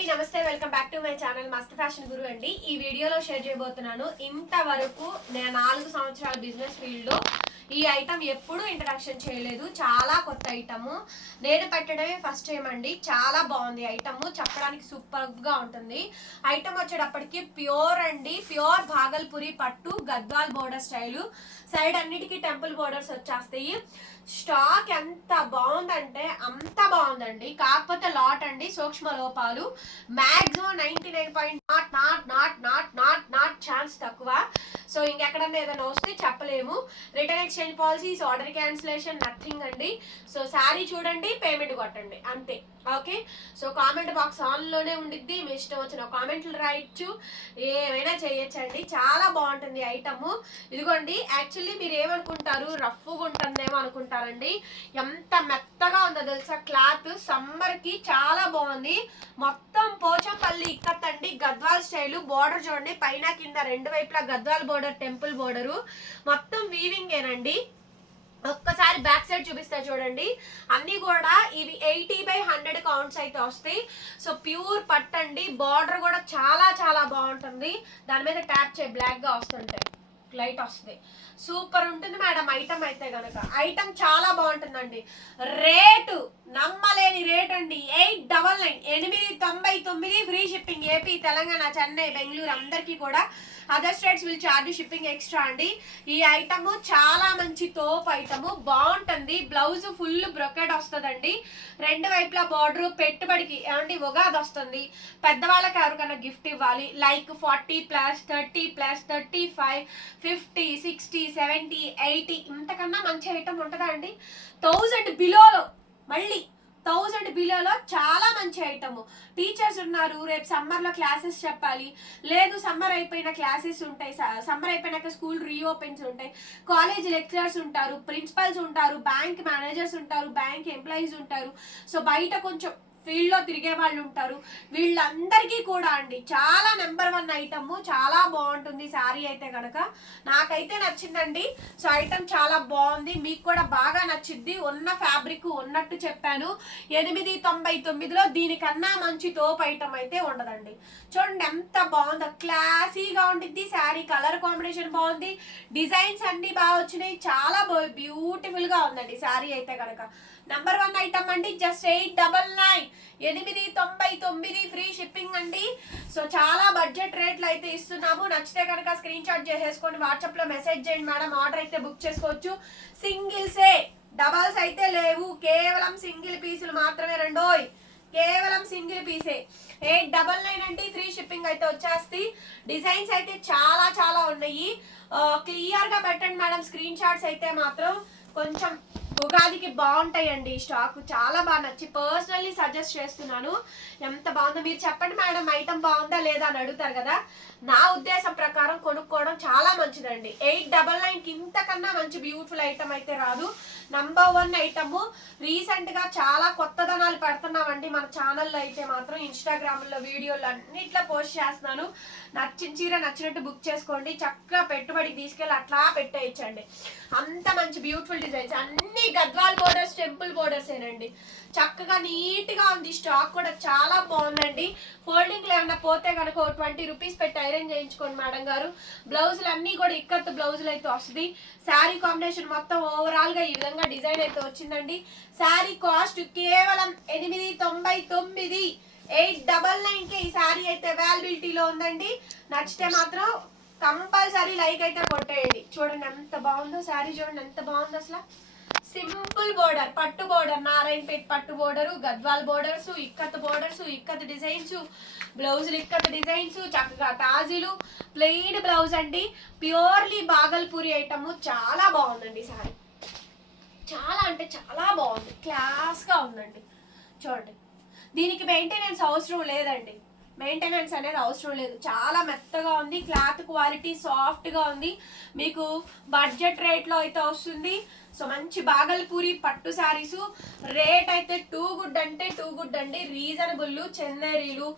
అండి, నమస్తే. Welcome back to my channel మస్త్ ఫ్యాషన్ గురు అండి. ఈ వీడియోలో షేర్ చేయబోతున్నాను. ఇంతవరకు నేను 4 సంవత్సరాల బిజినెస్ ఫీల్డ్ లో ఈ ఐటమ్ ఎప్పుడూ ఇంట్రడక్షన్ చేయలేదు. చాలా కొత్త ఐటమ్, నేను పెట్టడమే ఫస్ట్ టైం అండి. చాలా బాగుంది ఐటమ్, చెప్పడానికి సూపర్ గా ఉంటుంది. ఐటమ్ వచ్చేటప్పటికి ప్యూర్ అండి, ప్యూర్ భాగల్పురి పట్టు గద్వాల్ బోర్డర్ స్టైల్. సైడ్ అన్నిటికీ టెంపుల్ బోర్డర్స్ వచ్చేస్తాయి. స్టాక్ ఎంత బాగుందంటే అంత బాగుందండి. కాకపోతే లాట్ అండి, సూక్ష్మ లోపాలు. మ్యాక్సిమం 99.నాట్ ఛాన్స్ తక్కువ. సో ఇంకెక్కడన్నా ఏదైనా వస్తే చెప్పలేము. Return exchange policies, order cancellation, nothing అండి. సో శారీ చూడండి, పేమెంట్ కొట్టండి, అంతే. Okay, so comment box on లోనే ఉండిద్ది. మీ ఇష్టం వచ్చిన కామెంట్లు రాయొచ్చు, ఏమైనా చేయొచ్చండి. చాలా బాగుంటుంది ఐటమ్. ఇదిగోండి, యాక్చువల్లీ మీరు ఏమనుకుంటారు, రఫ్గా ఉంటుందేమో అనుకుంటారండి. ఎంత మెత్తగా ఉందో తెలుసా క్లాత్. సమ్మర్ కి చాలా బాగుంది. మొత్తం పోచంపల్లి ఇక్కత్ అండి, గద్వాల్ స్టైల్. బోర్డర్ చూడండి, పైన కింద రెండు వైపులా గద్వాల్ బోర్డర్, టెంపుల్ బోర్డరు. మొత్తం వీవింగ్ ఏనండి. ఒక్కసారి బ్యాక్ సైడ్ చూపిస్తా చూడండి. అన్ని కూడా ఇవి 80/100 కౌంట్స్ అయితే వస్తాయి. సో ప్యూర్ పట్టండి. బార్డర్ కూడా చాలా చాలా బాగుంటుంది. దాని మీద ట్యాప్ చేయి, బ్లాక్ గా వస్తుంటాయి, లైట్ వస్తుంది. సూపర్ ఉంటుంది మేడం ఐటమ్ అయితే గనక. ఐటమ్ చాలా బాగుంటుందండి. రేటు నమ్మలేని రేట్ అండి. 899 899 free shipping. AP, Telangana, Chennai, Bengaluru అందరికీ కూడా. Other states will charge shipping extra అండి. ఈ ఐటమ్ చాలా మంచి తోపు ఐటమ్, బాగుంటుంది. బ్లౌజ్ ఫుల్ బ్రొకెట్ వస్తుందండి. రెండు వైపులా బార్డర్. పెట్టుబడికి ఏమండి ఉగాది వస్తుంది, పెద్దవాళ్ళకి ఎవరికైనా గిఫ్ట్ ఇవ్వాలి, లైక్ 40+, 30+, 35, 50, 60, 70, 80, ఇంతకన్నా మంచి ఐటమ్ ఉంటుందా అండి? 1000 బిలోలో, మళ్ళీ 1000 బిలోలో చాలా మంచి ఐటమ్. టీచర్స్ ఉన్నారు, రేపు సమ్మర్లో క్లాసెస్ చెప్పాలి, లేదు సమ్మర్ అయిపోయిన క్లాసెస్ ఉంటాయి, సమ్మర్ అయిపోయినాక స్కూల్ రీఓపెన్స్ ఉంటాయి, కాలేజ్ లెక్చరర్స్ ఉంటారు, ప్రిన్సిపల్స్ ఉంటారు, బ్యాంక్ మేనేజర్స్ ఉంటారు, బ్యాంక్ ఎంప్లాయీస్ ఉంటారు. సో బయట కొంచెం ఫీల్డ్ లో తిరిగే వాళ్ళు ఉంటారు. వీళ్ళందరికీ కూడా అండి చాలా నెంబర్ 1 ఐటమ్. చాలా బాగుంటుంది శారీ అయితే కనుక. నాకైతే నచ్చిందండి. సో ఐటమ్ చాలా బాగుంది, మీకు కూడా బాగా నచ్చిద్ది. ఉన్న ఫ్యాబ్రిక్ ఉన్నట్టు చెప్పాను. 899లో దీనికన్నా మంచి తోపు ఐటమ్ అయితే ఉండదండి. చూడండి ఎంత బాగుందో, క్లాసీగా ఉండిద్ది. శారీ కలర్ కాంబినేషన్ బాగుంది, డిజైన్స్ అన్ని బాగా వచ్చినాయి. చాలా బ్యూటిఫుల్ గా ఉందండి శారీ అయితే కనుక. నెంబర్ 1 ఐటమ్ అండి. జస్ట్ 899 899 ఫ్రీ షిప్పింగ్ అండి. సో చాలా బడ్జెట్ రేట్లు అయితే ఇస్తున్నాము. నచ్చితే కనుక స్క్రీన్ షాట్ చేసేసుకోండి, వాట్సాప్ లో మెసేజ్ చేయండి మేడం. ఆర్డర్ అయితే బుక్ చేసుకోవచ్చు. సింగిల్సే, డబల్స్ అయితే లేవు. కేవలం సింగిల్ పీసులు మాత్రమే రెండోయ్, కేవలం సింగిల్ పీసే. 899 అండి, ఫ్రీ షిప్పింగ్ అయితే వచ్చేస్తాయి. డిజైన్స్ అయితే చాలా చాలా ఉన్నాయి. క్లియర్ గా పెట్టండి మేడం స్క్రీన్ షాట్స్ అయితే మాత్రం. కొంచెం ఉగాదికి బాగుంటాయండి. స్టాక్ చాలా బాగా నచ్చి పర్సనల్లీ సజెస్ట్ చేస్తున్నాను. ఎంత బాగుందో మీరు చెప్పండి మేడం, ఐటమ్ బాగుందా లేదా అని అడుగుతారు కదా. నా ఉద్దేశం ప్రకారం కొనుక్కోవడం చాలా మంచిదండి. 899కి ఇంతకన్నా మంచి బ్యూటిఫుల్ ఐటమ్ అయితే రాదు. Number 1 item. రీసెంట్ గా చాలా కొత్తదనాలు పెడుతున్నామండి మన ఛానల్లో అయితే మాత్రం. ఇన్స్టాగ్రామ్ లో వీడియోలు అన్నిట్లో పోస్ట్ చేస్తున్నాను. నచ్చిన చీర నచ్చినట్టు బుక్ చేసుకోండి. చక్కగా పెట్టుబడికి తీసుకెళ్ళి అట్లా పెట్టేయచ్చండి. అంత మంచి బ్యూటిఫుల్ డిజైన్స్. అన్ని గద్వాల్ బోర్డర్స్, టెంపుల్ బోర్డర్స్ ఏనండి. చక్కగా నీట్ గా ఉంది. స్టాక్ కూడా చాలా బాగుందండి. ఫోల్డింగ్ లో ఏమన్నా పోతే కనుక 20 రూపీస్ పెట్టి ఐరన్ చేయించుకోండి మేడం గారు. బ్లౌజులు అన్ని కూడా ఇక్కత్ బ్లౌజులు అయితే వస్తుంది. శారీ కాంబినేషన్ మొత్తం ఓవరాల్ గా ఈ విధంగా డిజైన్ అయితే వచ్చిందండి. శారీ కాస్ట్ కేవలం 899. 899కి ఈ శారీ అయితే అవైలబిలిటీలో ఉందండి. నచ్చితే మాత్రం కంపల్సరీ లైక్ అయితే కొట్టేయండి. చూడండి ఎంత బాగుందో శారీ, చూడండి ఎంత బాగుందో అసలు. సింపుల్ బోర్డర్, పట్టు బోర్డర్, నారాయణపేట్ పట్టు border, Gadwal borders, ikat borders, ikat designs, బ్లౌజులు ఇక్కత్ డిజైన్స్, చక్కగా తాజీలు, ప్లెయిన్ బ్లౌజ్ అండి. Purely Bhagalpuri item. చాలా బాగుందండి సారీ, చాలా అంటే చాలా బాగుంది. క్లాస్ గా ఉందండి. చూడండి, దీనికి మెయింటెనెన్స్ అవసరం లేదండి. మెయింటెనెన్స్ అనేది అవసరం లేదు. చాలా మెత్తగా ఉంది. క్లాత్ క్వాలిటీ సాఫ్ట్ గా ఉంది. మీకు బడ్జెట్ రేట్ లో అయితే వస్తుంది. సో మంచి బాగల్పూరి పట్టు శారీస్. రేట్ అయితే టూ గుడ్ అంటే టూ గుడ్ అండి, రీజనబుల్. చందేరీలు,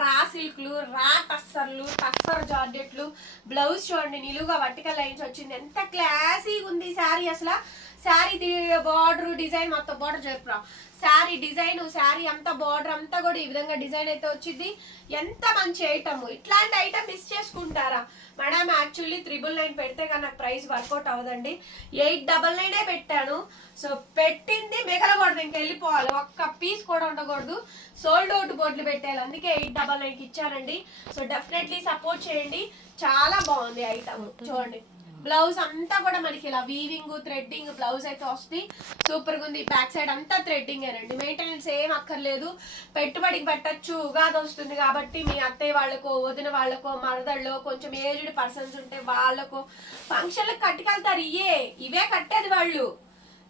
రా సిల్క్లు, రా టస్సర్లు, టస్సర్ జార్జెట్లు. బ్లౌజ్ చూడండి నిలువుగా వర్టికల్ లైన్స్ వచ్చింది, ఎంత క్లాసీగా ఉంది శారీ అసలు. శారీ బార్డర్ డిజైన్ మొత్తం బార్డర్ చెప్పరా, శారీ డిజైన్, శారీ అంతా బార్డర్ అంతా కూడా ఈ విధంగా డిజైన్ అయితే వచ్చింది. ఎంత మంచి ఐటమ్. ఇట్లాంటి ఐటమ్ మిస్ చేసుకుంటారా మేడం? యాక్చువల్లీ 999 పెడితే కానీ నాకు ప్రైస్ వర్కౌట్ అవ్వదండి. 899 పెట్టాను. సో పెట్టింది మిగలకూడదు, ఇంక వెళ్ళిపోవాలి, ఒక్క పీస్ కూడా ఉండకూడదు. సోల్డ్ అవుట్ బోర్డులు పెట్టాలి, అందుకే 899కి ఇచ్చానండి. సో డెఫినెట్లీ సపోర్ట్ చేయండి, చాలా బాగుంది ఐటమ్. చూడండి బ్లౌజ్ అంతా కూడా మనకి ఇలా వీవింగ్ థ్రెడ్డింగ్ బ్లౌజ్ అయితే వస్తుంది, సూపర్ గా ఉంది. బ్యాక్ సైడ్ అంతా థ్రెడ్డింగ్ ఏనండి, మెయింటెనెన్స్ ఏం అక్కర్లేదు. పెట్టుబడికి పెట్టచ్చు, ఉగాది వస్తుంది కాబట్టి మీ అత్తయ్య వాళ్ళకో వదిన వాళ్ళకో మరదళ్ళు కొంచెం ఏజ్డ్ పర్సన్స్ ఉంటే వాళ్ళకో ఫంక్షన్లకు కట్టుకెళ్తారు. ఇవే కట్టేది వాళ్ళు.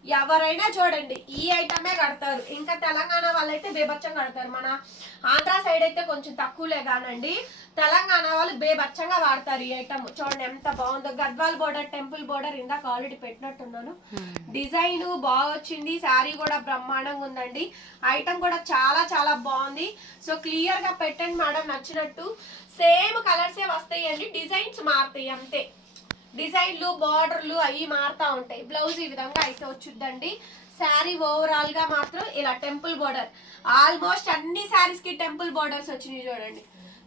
ఎవరైనా చూడండి ఈ ఐటమే కడతారు. ఇంకా తెలంగాణ వాళ్ళైతే బేబచ్చం కడతారు, మన ఆంధ్ర సైడ్ అయితే కొంచెం తక్కువలే కానండి. తెలంగాణ వాళ్ళు బేబచ్చంగా వాడతారు ఈ ఐటమ్. చూడండి ఎంత బాగుందో, గద్వాల్ బోర్డర్, టెంపుల్ బోర్డర్ ఇందాక ఆల్రెడీ పెట్టినట్టున్నాను. డిజైన్ బాగా వచ్చింది, శారీ కూడా బ్రహ్మాండంగా ఉందండి. ఐటమ్ కూడా చాలా చాలా బాగుంది. సో క్లియర్ గా పెట్టండి మేడం, నచ్చినట్టు. సేమ్ కలర్సే వస్తాయండి, డిజైన్స్ మారుతాయి అంతే. డిజైన్లు బార్డర్లు అవి మారుతా ఉంటాయి. బ్లౌజ్ ఈ విధంగా అయితే వచ్చుద్దండి. శారీ ఓవరాల్ గా మాత్రం ఇలా టెంపుల్ బోర్డర్, ఆల్మోస్ట్ అన్ని శారీస్ కి టెంపుల్ బోర్డర్స్ వచ్చినాయి చూడండి.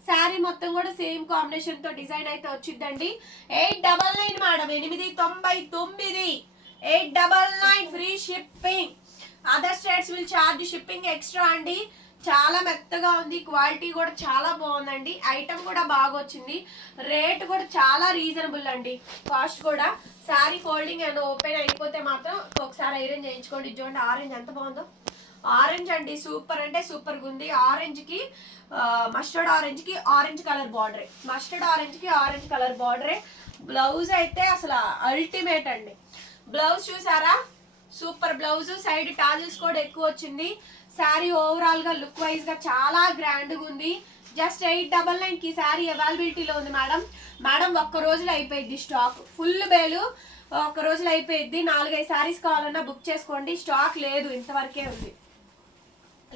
శారీ మొత్తం కూడా సేమ్ కాంబినేషన్ తో డిజైన్ అయితే వచ్చిందండి. 899 madam, 899, 899 free shipping. Other states will charge shipping extra అండి. చాలా మెత్తగా ఉంది, క్వాలిటీ కూడా చాలా బాగుందండి. ఐటమ్ కూడా బాగా వచ్చింది, రేట్ కూడా చాలా రీజనబుల్ అండి, కాస్ట్ కూడా. శారీ ఫోల్డింగ్ అండ్ ఓపెన్ అయిపోతే మాత్రం ఒకసారి ఐరన్ చేయించుకోండి. చూడండి ఆరెంజ్ ఎంత బాగుందో, ఆరెంజ్ అండి, సూపర్ అంటే సూపర్ గా ఉంది. ఆరెంజ్ కి మస్టర్డ్ ఆరెంజ్ కి ఆరెంజ్ కలర్ బార్డరే, మస్టర్డ్ ఆరెంజ్ కి ఆరెంజ్ కలర్ బార్డరే. బ్లౌజ్ అయితే అసలు అల్టిమేట్ అండి. బ్లౌజ్ చూసారా, సూపర్ బ్లౌజ్. సైడ్ టాజిల్స్ కూడా ఎక్కువ వచ్చింది. శారీ ఓవరాల్ గా లుక్ వైజ్ గా చాలా గ్రాండ్ గా ఉంది. జస్ట్ 899 కి శారీ అవైలబిలిటీలో ఉంది మేడం. మేడం ఒక్క రోజులో అయిపోయింది స్టాక్, ఫుల్ బేలు ఒక్క రోజులో అయిపోయింది. 4-5 శారీస్ కావాలన్నా బుక్ చేసుకోండి, స్టాక్ లేదు, ఇంతవరకే ఉంది,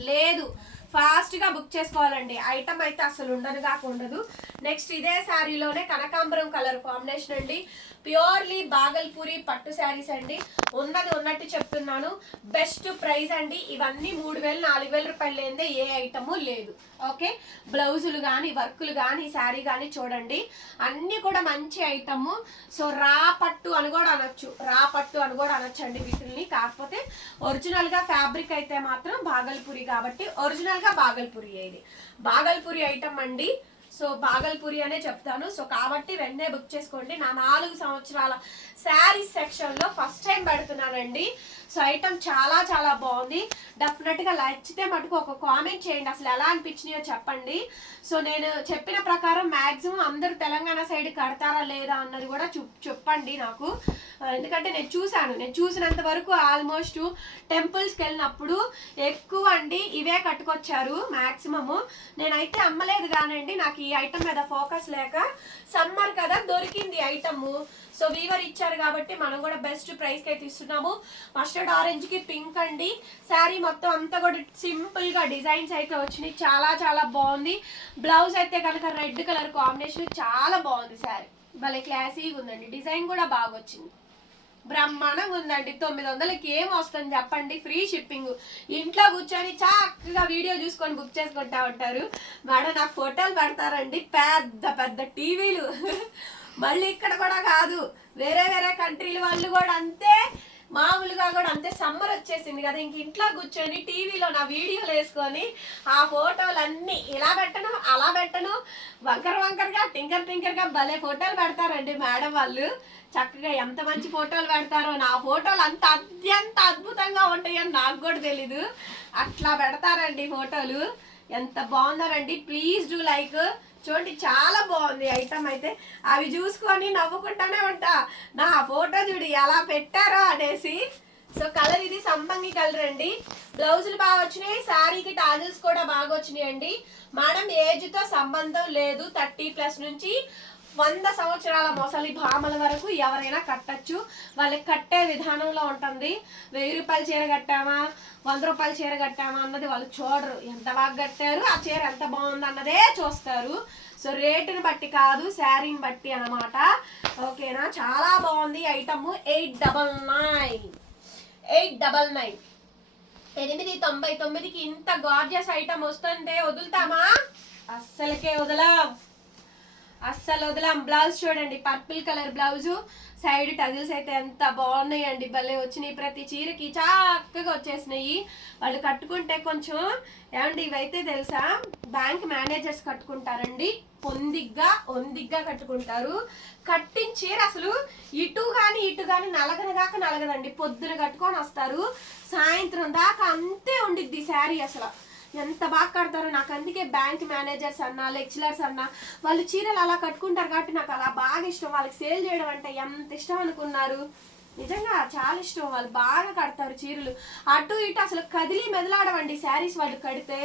లేదు. ఫాస్ట్ గా బుక్ చేసుకోవాలండి, ఐటమ్ అయితే అసలు ఉండదు. నెక్స్ట్ ఇదే శారీలోనే కనకాంబరం కలర్ కాంబినేషన్ అండి. ప్యూర్లీ బాగల్పూరి పట్టు శారీస్ అండి, ఉన్నది ఉన్నట్టు చెప్తున్నాను. బెస్ట్ ప్రైస్ అండి. ఇవన్నీ 3000-4000 రూపాయలు లేదే ఏ ఐటము లేదు. ఓకే, బ్లౌజులు కానీ వర్కులు కానీ శారీ కానీ చూడండి అన్ని కూడా మంచి ఐటమ్. సో రా పట్టు అని కూడా అనొచ్చు, అనొచ్చండి వీటిని. కాకపోతే ఒరిజినల్ గా ఫ్యాబ్రిక్ అయితే మాత్రం బాగల్పూరి కాబట్టి ఒరిజినల్ గా బాగల్పూరి, ఇది బాగల్పూరి ఐటమ్ అండి. సో బాగల్పూరి అనే చెప్తాను. సో కాబట్టి వెంటనే బుక్ చేసుకోండి. నా 4 సంవత్సరాల శారీస్ సెక్షన్ లో ఫస్ట్ టైం పెడుతున్నానండి. సో ఐటమ్ చాలా చాలా బాగుంది. డెఫినెట్ గా నచ్చితే మటుకు ఒక కామెంట్ చేయండి, అసలు ఎలా అనిపించినాయో చెప్పండి. సో నేను చెప్పిన ప్రకారం మాక్సిమం అందరూ తెలంగాణ సైడ్ కడతారా లేదా అన్నది కూడా చెప్పండి నాకు. ఎందుకంటే నేను చూసినంత వరకు ఆల్మోస్ట్ టెంపుల్స్కి వెళ్ళినప్పుడు ఎక్కువ అండి ఇవే కట్టుకొచ్చారు మాక్సిమము. నేనైతే అమ్మలేదు కానండి, నాకు ఈ ఐటమ్ మీద ఫోకస్ లేక, సమ్మర్ కదా దొరికింది ఐటమ్. సో వీవర్ ఇచ్చారు కాబట్టి మనం కూడా బెస్ట్ ప్రైస్ కి అయితే ఇస్తున్నాము. మస్టర్డ్ ఆరెంజ్ కి పింక్ అండి. శారీ మొత్తం అంతా కూడా సింపుల్ గా డిజైన్స్ అయితే వచ్చినాయి, చాలా చాలా బాగుంది. బ్లౌజ్ అయితే కనుక రెడ్ కలర్ కాంబినేషన్ చాలా బాగుంది. శారీ భలే క్లాసీగా ఉందండి, డిజైన్ కూడా బాగా వచ్చింది, బ్రహ్మాండంగా ఉందండి. 900కి ఏం వస్తుంది చెప్పండి, ఫ్రీ షిప్పింగ్. ఇంట్లో కూర్చొని చక్కగా వీడియో చూసుకొని బుక్ చేసుకుంటా ఉంటారు మేడం. నాకు ఫోటోలు పెడతారండి, పెద్ద పెద్ద టీవీలు. మళ్ళీ ఇక్కడ కూడా కాదు, వేరే కంట్రీల వాళ్ళు కూడా అంతే, మామూలుగా కూడా అంతే. సమ్మర్ వచ్చేసింది కదా, ఇంక ఇంట్లో కూర్చొని టీవీలో నా వీడియోలు వేసుకొని ఆ ఫోటోలన్నీ ఇలా పెట్టను అలా పెట్టను, వంకరగా టింకర్గా భలే ఫోటోలు పెడతారండి మేడం వాళ్ళు. చక్కగా ఎంత మంచి ఫోటోలు పెడతారో, నా ఫోటోలు అత్యంత అద్భుతంగా ఉంటాయని నాకు కూడా తెలీదు, అట్లా పెడతారండి ఫోటోలు. ఎంత బాగున్నారండి, ప్లీజ్ డూ లైక్. చూడండి చాలా బాగుంది ఐటమ్ అయితే. అవి చూసుకొని నవ్వుకుంటానే ఉంటా, నా ఫోటో చూడు ఎలా పెట్టారో అనేసి. సో కలర్ ఇది సంపంగి కలర్ అండి. బ్లౌజులు బాగా వచ్చినాయి, శారీకి టాజిల్స్ కూడా బాగా వచ్చినాయి అండి. మేడం ఏజ్ తో సంబంధం లేదు, 30+ నుంచి 100 సంవత్సరాల మొసలి భామల వరకు ఎవరైనా కట్టచ్చు. వాళ్ళకి కట్టే విధానంలో ఉంటుంది. 1000 రూపాయల చీర కట్టామా 100 రూపాయల చీర కట్టామా అన్నది వాళ్ళు చూడరు. ఎంత బాగా కట్టారు, ఆ చీర ఎంత బాగుంది అన్నదే చూస్తారు. సో రేటుని బట్టి కాదు, శారీని బట్టి అనమాట. ఓకేనా, చాలా బాగుంది ఐటమ్. 899 899కి ఇంత గార్జియస్ ఐటమ్ వస్తుంటే వదులుతామా? అస్సలకే వదలం. బ్లౌజ్ చూడండి, purple colour blouse, side tassels అయితే ఎంత బాగున్నాయండి, భలే వచ్చినాయి. ప్రతి చీరకి చక్కగా వచ్చేసినాయి. వాళ్ళు కట్టుకుంటే కొంచెం ఏమండి, ఇవైతే తెలుసా బ్యాంక్ మేనేజర్స్ కట్టుకుంటారండి. ఒందిగ్గా కట్టుకుంటారు. కట్టిన చీర అసలు ఇటు కానీ నలగదండి. పొద్దున కట్టుకొని వస్తారు, సాయంత్రం దాకా అంతే ఉండిద్ది శారీ. అసలు ఎంత బాగా కడతారో. నాకు అందుకే బ్యాంక్ మేనేజర్స్ అన్నా, లెక్చరర్స్ అన్నా, వాళ్ళు చీరలు అలా కట్టుకుంటారు కాబట్టి నాకు అలా బాగా ఇష్టం. వాళ్ళకి సేల్ చేయడం అంటే ఎంత ఇష్టం అనుకున్నారు, నిజంగా చాలా ఇష్టం. వాళ్ళు బాగా కడతారు చీరలు, అటు ఇటు అసలు కదిలి మెదలాడవండి శారీస్ వాళ్ళు కడితే.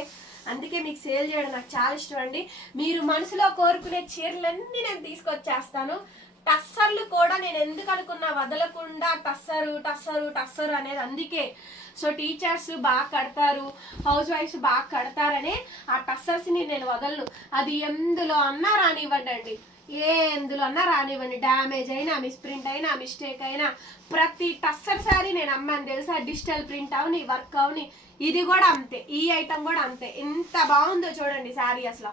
అందుకే మీకు సేల్ చేయడం నాకు చాలా ఇష్టం అండి. మీరు మనసులో కోరుకునే చీరలన్నీ నేను తీసుకొచ్చేస్తాను. టస్సర్లు కూడా నేను ఎందుకు అనుకున్నా వదలకుండా టస్సరు అనేది అందుకే. సో టీచర్స్ బాగా కడతారు, హౌస్ వైఫ్స్ బాగా కడతారనే ఆ టస్సర్స్ని నేను వదలను. అది ఎందులో అన్నా రానివ్వండి, ఎందులో అన్నా రానివ్వండి, డ్యామేజ్ అయినా, మిస్ప్రింట్ అయినా, మిస్టేక్ అయినా, ప్రతి టస్సర్ శారీ నేను అమ్మాను తెలుసా. డిజిటల్ ప్రింట్ అవని, వర్క్ అవని, ఇది కూడా అంతే, ఈ ఐటమ్ కూడా అంతే. ఎంత బాగుందో చూడండి శారీ. అసలు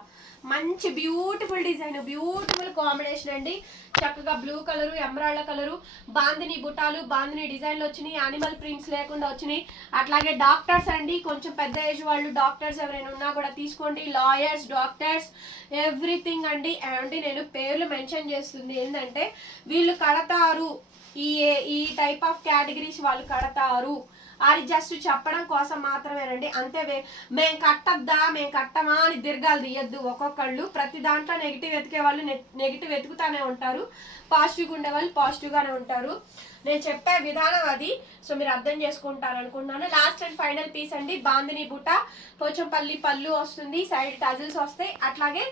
మంచి బ్యూటిఫుల్ డిజైన్, బ్యూటిఫుల్ కాంబినేషన్ అండి. చక్కగా blue colour, emerald colour, bandhani బుటాలు, బాందిని డిజైన్లు వచ్చినాయి. యానిమల్ ప్రింట్స్ లేకుండా వచ్చినాయి. అట్లాగే డాక్టర్స్ అండి, కొంచెం పెద్ద ఏజ్ వాళ్ళు డాక్టర్స్ ఎవరైనా ఉన్నా కూడా తీసుకోండి. లాయర్స్, డాక్టర్స్, ఎవ్రీథింగ్ అండి. నేను పేర్లు మెన్షన్ చేస్తుంది ఏంటంటే వీళ్ళు కడతారు, ఈ టైప్ ఆఫ్ కేటగిరీస్ వాళ్ళు కడతారు. అది జస్ట్ చెప్పడం కోసం మాత్రమేనండి, అంతే. మేము కట్టమా అని దీర్ఘాలు తీయద్దు. ఒక్కొక్కళ్ళు ప్రతి దాంట్లో నెగిటివ్ వెతికే వాళ్ళు నెగిటివ్ వెతుకుతానే ఉంటారు, పాజిటివ్గా ఉండే వాళ్ళు పాజిటివ్గానే ఉంటారు. నేను చెప్పే విధానం అది. సో మీరు అర్థం చేసుకుంటారు అనుకుంటున్నాను. లాస్ట్ అండ్ ఫైనల్ పీస్ అండి, బాందిని బుట్ట, పోచంపల్లి పళ్ళు వస్తుంది, సైడ్ టజిల్స్ వస్తాయి. అట్లాగే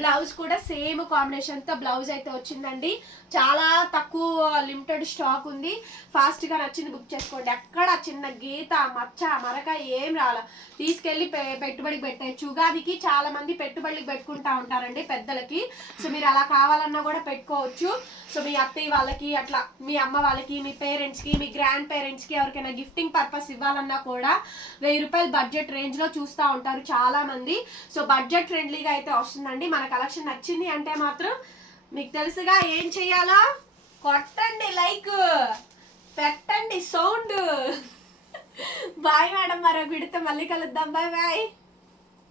బ్లౌజ్ కూడా సేమ్ కాంబినేషన్తో బ్లౌజ్ అయితే వచ్చిందండి. చాలా తక్కువ లిమిటెడ్ స్టాక్ ఉంది. ఫాస్ట్గా నచ్చింది బుక్ చేసుకోండి. ఎక్కడ చిన్న గీత, మచ్చ, మరక ఏం రాలా. తీసుకెళ్ళి పెట్టుబడికి పెట్టచ్చు. ఉగాదికి చాలా మంది పెట్టుబడికి పెట్టుకుంటా ఉంటారండి పెద్దలకి. సో మీరు అలా కావాలన్నా కూడా పెట్టుకోవచ్చు. సో మీ అత్తయ్య వాళ్ళకి, అట్లా మీ అమ్మ వాళ్ళకి, మీ పేరెంట్స్కి, మీ గ్రాండ్ పేరెంట్స్కి ఎవరికైనా గిఫ్టింగ్ పర్పస్ ఇవ్వాలన్నా కూడా 1000 రూపాయలు బడ్జెట్ రేంజ్లో చూస్తూ ఉంటారు చాలా మంది. సో బడ్జెట్ ఫ్రెండ్లీగా అయితే వస్తుందండి. మన కలెక్షన్ నచ్చింది అంటే మాత్రం మీకు తెలుసుగా ఏం చెయ్యాలో, కొట్టండి లైక్, పెట్టండి సౌండ్. బాయ్ మేడం, మరో విడితే మళ్ళీ కలుద్దాం. బాయ్.